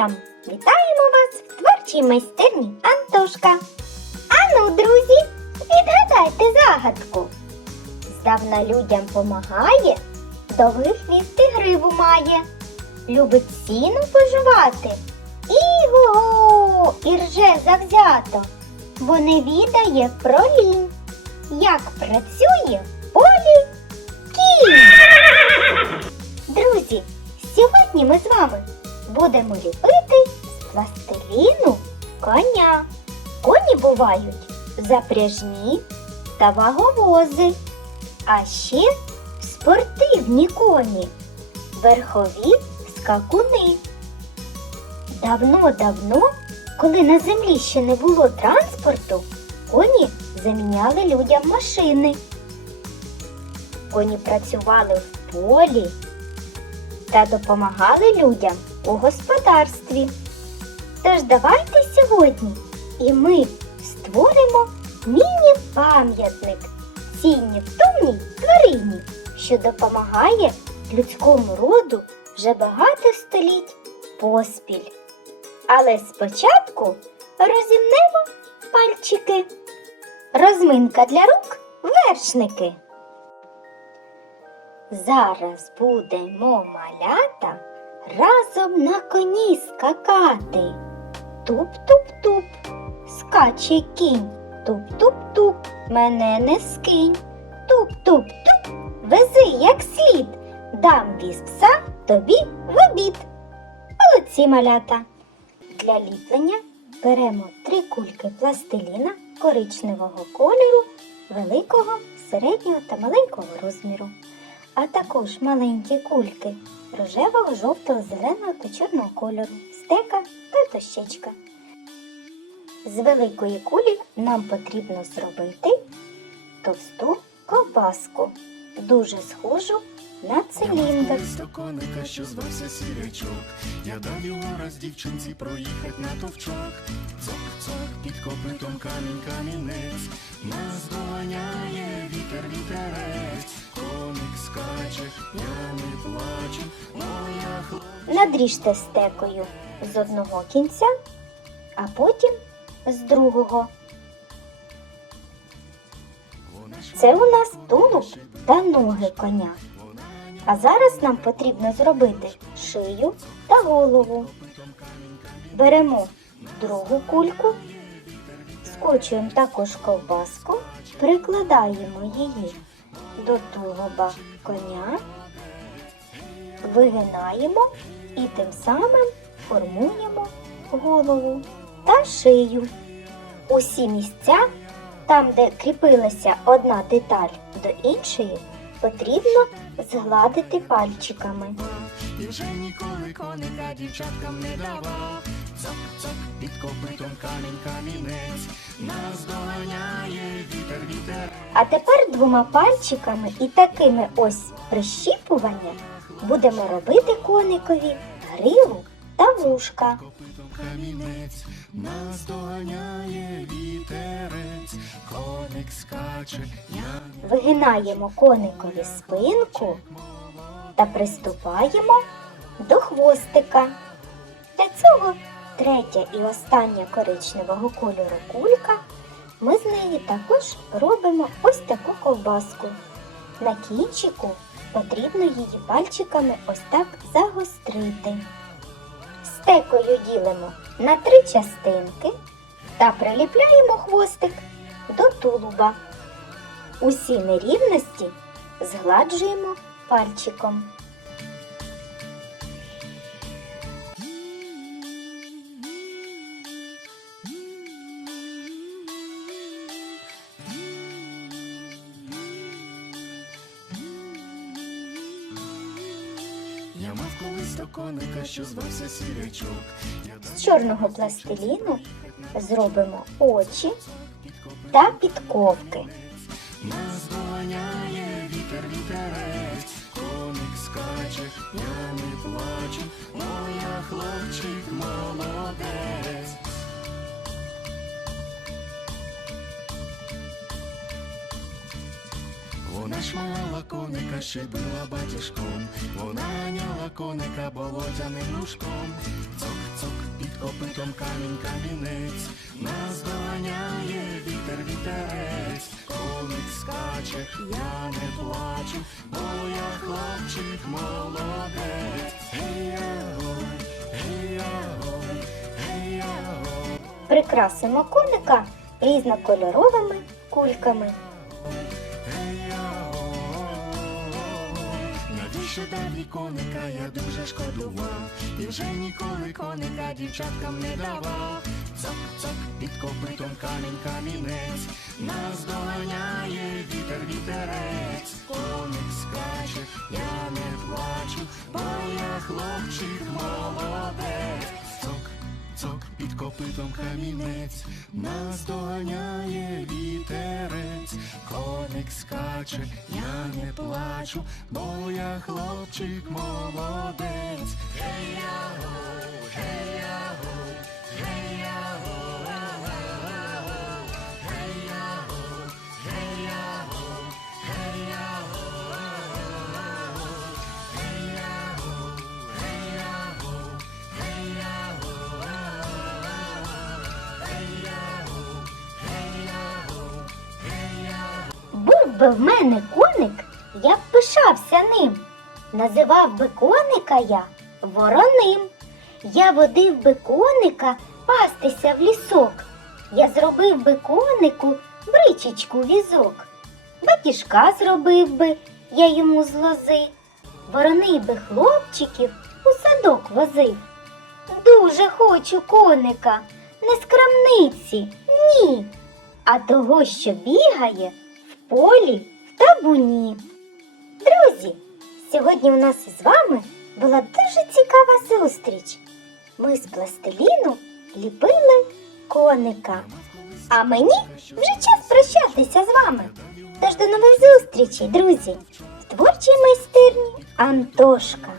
там! Вітаємо вас в творчій майстерні Антошка. Ану, друзі, відгадайте загадку. Здавна людям помагає, довгий хвіст гриву має, любить сіну поживати. Іго, і рже завзято, бо не відає про лінь. Як працює в полі кінь. Друзі, сьогодні ми з вами будемо ліпити з пластиліну коня. Коні бувають запряжні та ваговози, а ще спортивні коні, верхові скакуни. Давно-давно, коли на землі ще не було транспорту, коні заміняли людям машини. Коні працювали в полі та допомагали людям у господарстві. Тож давайте сьогодні і ми створимо міні-пам'ятник цій невтомній тварині, що допомагає людському роду вже багато століть поспіль. Але спочатку розімнемо пальчики. Розминка для рук вершники. Зараз будемо малята разом на коні скакати. Туп-туп-туп, скаче кінь, туп-туп-туп, мене не скинь. Туп-туп-туп, вези як слід, дам віз пса тобі в обід. Молодці малята. Для ліплення беремо три кульки пластиліна коричневого кольору, великого, середнього та маленького розміру а також маленькі кульки рожевого, жовтого, зеленого та чорного кольору, стека та дощечка. З великої кулі нам потрібно зробити товсту ковбаску, дуже схожу на циліндр. Я до коника, що звався сірячок. Я дав його раз дівчинці проїхать на товчок. Цок-цок під копитом камінь камінець. Нас доганяє вітер вітерець. Коник скаче, я не плачу, моя хлопчина. Надріжте стекою з одного кінця, а потім з другого. Це у нас тулуб та ноги коня. А зараз нам потрібно зробити шию та голову. Беремо другу кульку, скочуємо також ковбаску, прикладаємо її до тулуба коня, вигинаємо і тим самим формуємо голову та шию. Усі місця, там, де кріпилася одна деталь до іншої, потрібно згладити пальчиками. І вже ніколи коника дівчаткам не давав. Цок-цок під копитом камінь камінець. Нас доганяє. А тепер двома пальчиками і такими ось прищіпуванням будемо робити коникові гриву та вушка. Камінець, нас доганяє вітерець, коник скаче, Вигинаємо коникові спинку та приступаємо до хвостика. Для цього третя і остання коричневого кольору кулька. Ми з неї також робимо ось таку ковбаску. На кінчику потрібно її пальчиками ось так загострити. Стекою ділимо на три частинки та приліпляємо хвостик до тулуба. Усі нерівності згладжуємо пальчиком. Я мав колись до коника, що звався сірячок. З чорного пластиліну зробимо очі та підковки. нас доганяє вітер вітерець, коник скаче, я не плачу, ж мала коника, ще била батюшком, вона няла коника болотяним лужком. Цок-цок під копитом камінь камінець, нас доганяє вітер вітерець, коник скаче, я не плачу, бо я хлопчик молодець. Гей-я-гой, гей-я-гой, гей-я-гой. Прикрасимо коника різнокольоровими кульками. Навіщо давні коника, я дуже шкодував, і вже ніколи коника дівчаткам не давав. Цок, цок, під копитом камінь камінець, нас доганяє вітер вітерець, коник скаче, я не плачу, бо я хлопчик молодець. Під копитом камінець, нас доганяє вітерець, коник скаче, я не плачу, бо я хлопчик молодець. Гей-я-го, гей-я-го, гей-я-го, Був би в мене коник, я б пишався ним. Називав би коника я вороним. Я водив би коника пастися в лісок. Я зробив би конику бричечку візок. Батіжка зробив би я йому з лози. Вороний би хлопчиків у садок возив. Дуже хочу коника, не з крамниці, ні, а того, що бігає полі в табуні. Друзі, сьогодні у нас із вами була дуже цікава зустріч. Ми з пластиліну ліпили коника. А мені вже час прощатися з вами. Тож до нових зустрічей, друзі, в творчій майстерні Антошка.